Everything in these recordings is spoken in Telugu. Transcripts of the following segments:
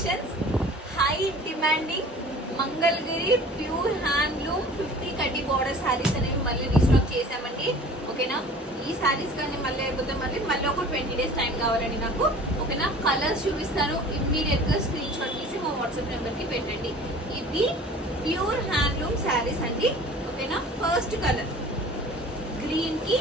Congratulations. High demanding Mangalagiri pure handloom 50 కడ్డీ బోర్డర్ శారీస్ అనేవి మళ్ళీ రీస్టాక్ చేసామండి. ఓకేనా, ఈ శారీస్ కానీ మళ్ళీ అయిపోతే మళ్ళీ ఒక 20 days టైం కావాలండి నాకు. ఓకేనా, కలర్స్ చూపిస్తాను, ఇమ్మీడియట్ గా స్క్రీన్ షాట్ తీసి మా వాట్సాప్ నెంబర్ కి పెట్టండి. ఇది ప్యూర్ హ్యాండ్లూమ్ శారీస్ అండి. ఓకేనా, ఫస్ట్ కలర్ గ్రీన్ కి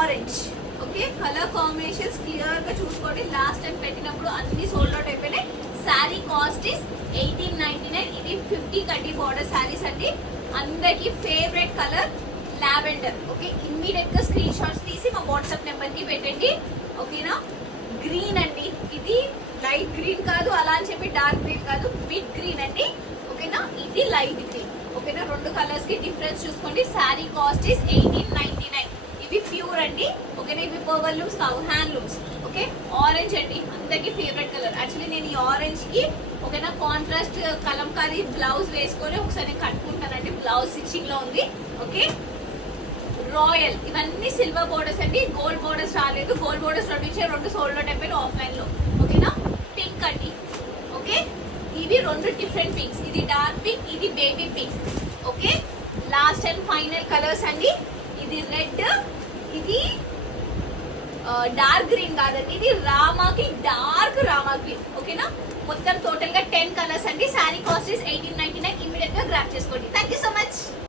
orange. Okay, colour combinations clear గా చూసుకోండి. లాస్ట్ టైం పెట్టినప్పుడు అన్ని సోల్డ్ అవుట్ అయిపోయినాయి. Sari cost is 1899. ఇది 50 కడ్డీ బార్డర్ శారీస్ అండి. అందరికి favourite colour lavender. Okay, immediate గా స్క్రీన్ షాట్స్ తీసి మా వాట్సాప్ నెంబర్ కి పెట్టండి. ఓకేనా, గ్రీన్ అండి. ఇది లైట్ గ్రీన్ కాదు, అలా అని చెప్పి డార్క్ గ్రీన్ కాదు, మిడ్ గ్రీన్ అండి. ఓకేనా, ఇది లైట్ గ్రీన్. ఓకేనా, రెండు కలర్స్ కి డిఫరెన్స్ చూసుకోండి. Sari cost is 1899. ఇవి ప్యూర్ అండి. ఓకేనా, ఇవి పర్వల్ లూమ్స్ కావు, హ్యాండ్ లూమ్స్. ఓకే, ఆరెంజ్ అండి, అందరికి ఫేవరెట్ కలర్. యాక్చువల్లీ నేను ఈ ఆరెంజ్ కి ఓకేనా కాంట్రాస్ట్ కలంకారీ బ్లౌజ్ వేసుకొని ఒకసారి కట్టుకుంటానండి. బ్లౌజ్ స్టిచ్చింగ్ లో ఉంది. Okay, royal. ఇవన్నీ సిల్వర్ బోర్డర్స్ అండి, గోల్డ్ బోర్డర్స్ రాలేదు. గోల్డ్ బోర్డర్స్ రెండు సోల్డ్ అవుట్ అయిపోయిన ఆఫ్లైన్ లో. ఓకేనా, పింక్ అండి. ఓకే, ఇవి రెండు డిఫరెంట్ పింక్స్. ఇది డార్క్ పింక్, ఇది baby pink. Okay, last and final colours అండి. ఇది రెడ్, ఇది డార్క్ గ్రీన్ కాదండి, ఇది రామాకి డార్క్ రామా గ్రీన్. ఓకేనా, మొత్తం టోటల్ గా 10 కలర్స్ అండి. Sari cost is 1899. ఇమీడియట్ గా గ్రాప్ చేసుకోండి. Thank you so much.